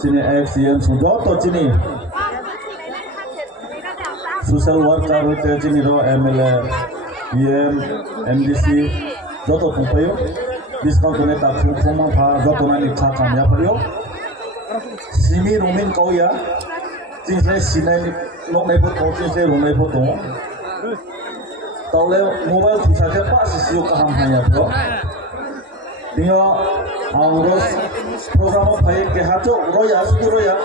chini FCM sujo to chini social worker hote chini ro MLA EM MDC joto kumpayo discount ne ta khuma pha joto na ni kha kam ya payo simi romin ko ya jinse sinai lok nei pho to jinse romai pho to tole mobile thusa ke pas siu ka ham hanya bro dingo angros program phai ke hato roya su roya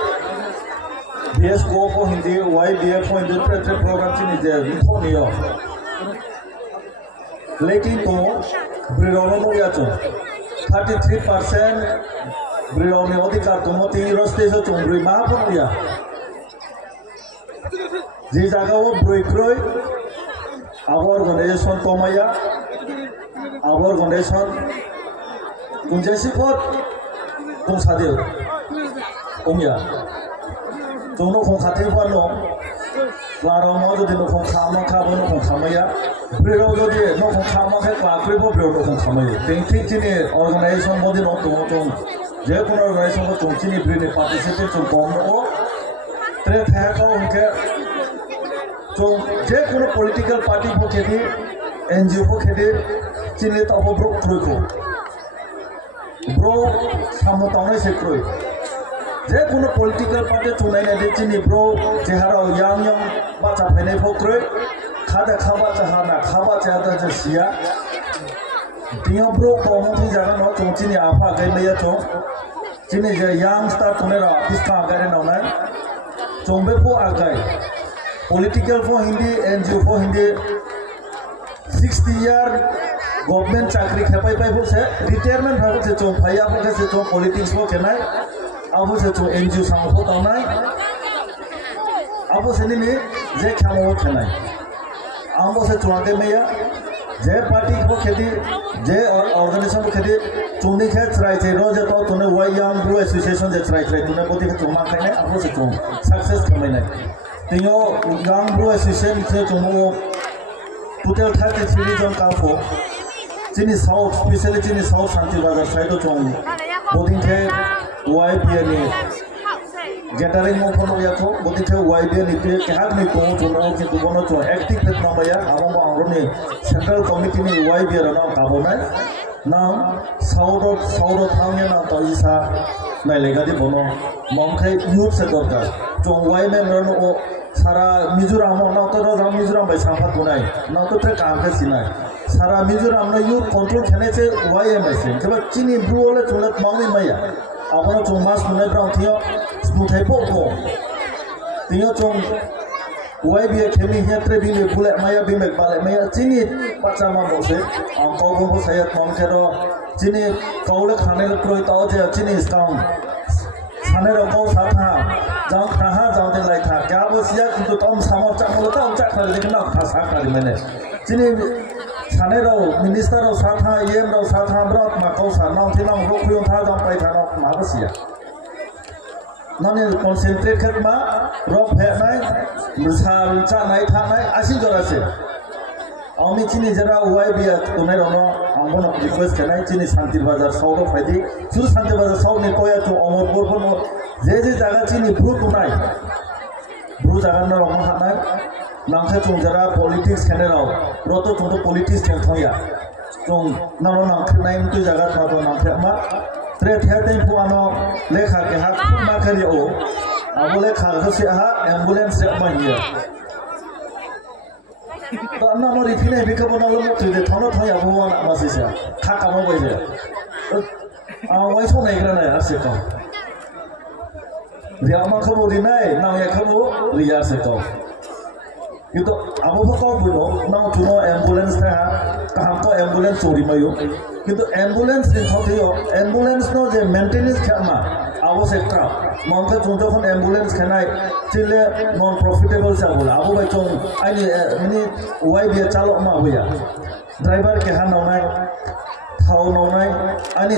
BS ko ko hindi YBF ko hindi program chini je ko niyo lekin to Brirono no ya to 33% Brirono odikar to moti roste so chungri ma ko ya je jaga wo broikroi our organization tomaya our organization kunjasi pot kung sadil ya jono kung khate pa no laro mo do no kung khama kha bo no kung khamaya briro do de no kung khama kha kla kri bo briro no kung khamaya tengti chini organization mo de no to je kono organization ko chini brine participate chung kom no tre tha ko unke तो जे कोनो political party को खेती NGO को खेती चिन्ह तो वो bro क्रोई bro सामतावने से क्रोई जे कोनो पॉलिटिकल पार्टी चुनाई ने चिन्ह ब्रो जेहारा यांग बाचा फैने फो क्रोई खादा खाबा चाहना खाबा चाहता जे सिया दियो ब्रो कोनो भी जगह न तो चिन्ह आफा गई मैया तो चिन्ह जे यांग स्टार तुने रा किसका आगे न ना चोंबे को आगे Political for Hindi, NGO for Hindi, 60-year government chakri khepai pai bo se retirement bhabo se chong phaya bo se chong politics bo kenai abo se chong NGO sang bo tawnai abo se ni je khamo kenai abo se chong age meya je party bo khedi je organization bo khedi chungni khe chrai che ro je to tune wai young bro association je chrai tune bodi khe chungma khai nai abo se chong success khamai nai Tingo Young Bro Association se chomo total 33 jon kapo chini south especially chini south Shanti Bazar side chong bodin the YBN ni gathering mo kono ya ko bodin the YBN ni ke hak ni ko chomo ki dubono cho active phet na ya among angro ni central committee ni YBN na kabo nai na south thangya na to isa nai lega di bono mongkhai youth se dorkar chong Y member no सारा मिजोराम ना तो राजा मिजोराम भाई सांफा कोनाई ना तो tray काम के सिनाई सारा मिजोराम ना यूथ कंट्रोल खेने से YMS केवल चीनी ब्रूले चुनत मामी मैया अपना चुमास मुने ब्राउन थियो स्मूथै पोको थियो चों YBA खेमी हेत्रे बिले बुले मैया बिमे बाले मैया चीनी पचामा मोसे अंको गो सयत मम खेरो चीनी कौले खाने ल प्रोय ताओ जे चीनी स्काउंट खाने र कौ साथा जाओ कहाँ जाओ दे लाई था क्या वो सिया किंतु तम सामो चामो तो हम चाकर लेकिन ना खासा कर मैंने जिन्हें खाने रो मिनिस्टर रो साथा येम रो साथा ब्रॉट मा कौ सा ना थी ना वो क्यों था जाओ पाई था ना मा बसिया ना ने कंसंट्रेट कर मा रो फे नाई मिसाल चा नाई था नाई आसी जरा से आमी चीनी जरा YBA तुने रो ना आंगोन रिक्वेस्ट करना चीनी शांति बाजार साउथ फाइदी सुर शांति बाजार साउथ ने कोया तो अमरपुर को जे जगह चीनी ब्रू तुनाई ब्रू जगह न रंग हानाय नांखे चुं जरा पॉलिटिक्स खेने राव रोतो चुं तो पॉलिटिक्स खेन थोया चुं नानो नांखे नाइम तो जगह था तो नांखे मा त्रे थे ते पुआनो लेखा के हाथ मा करी ओ आबो लेखा से हा एम्बुलेंस से माहिया तो अन्ना नो रिफिने बिके बनालो मत दे थानो थाया बो ना मासिसा खा कामो बायजे आ वाइ सो नायग्रा नाय आसे का Riama kamu dinai, nang ya kamu liar sekau. Itu abu bakau buno, nang juno ambulance teh, kaham ko ambulance curi mayu. Itu ambulance ni thotio, ambulance no je maintenance kama, abu sekra. Mangka junto kon ambulance kenai, cile non profitable sah bola. Abu bacong, ini YBA calok mah buya. Driver ke han nonai, thau nonai, ani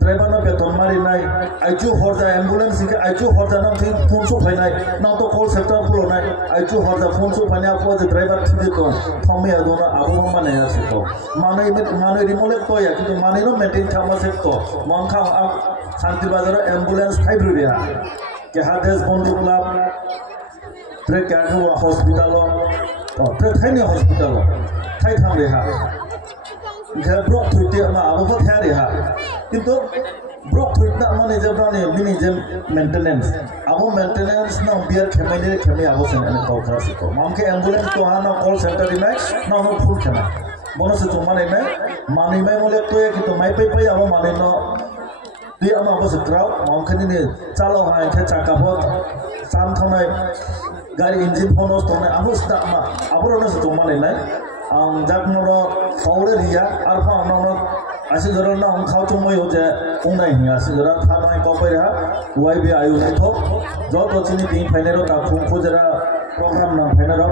driver no beton marinai aichu horja ambulance ke aichu horja nang thing phone su phainai nang to call center pulo nai aichu horja phone su phainai apo the driver thidi to thome adona abo mane ase to manai rimole to ya kintu manai no maintain khama se to mon kham Shanti Bazar ambulance hybrid ya ke hades bondu club tre kanu hospital tre thaini hospital thai tham reha ke brok thuite ma abo ko thya reha কিন্তু Brock থুইনা মানে যে brownie বিনি যে maintenance আবো maintenance না বিয়ার খেমাইনে খেমে আবো সেন এনে কওকা সিকো মামকে ambulance তো হানা কল সেন্টার নাই না নো ফুল খেমা বনসে তো মানে নাই মানি মাই মলে তো কিন্তু মাই পাই পাই আবো মানে ন দি আমা আবো সত্রাও মামখানি নে চালো হাই খে চাকাপো সাম থানাই গাড়ি ইঞ্জিন ফোনস তো আবো স্টা মা আবো নসে তো মানে নাই আং জাকনো ফাউরে রিয়া আর ফা আমনো Asal orang nak kau cuma yo je unai ni asal orang thamai kau pergi YB ayu ni tu, jauh tu sini di final tak pun kau jera program nak final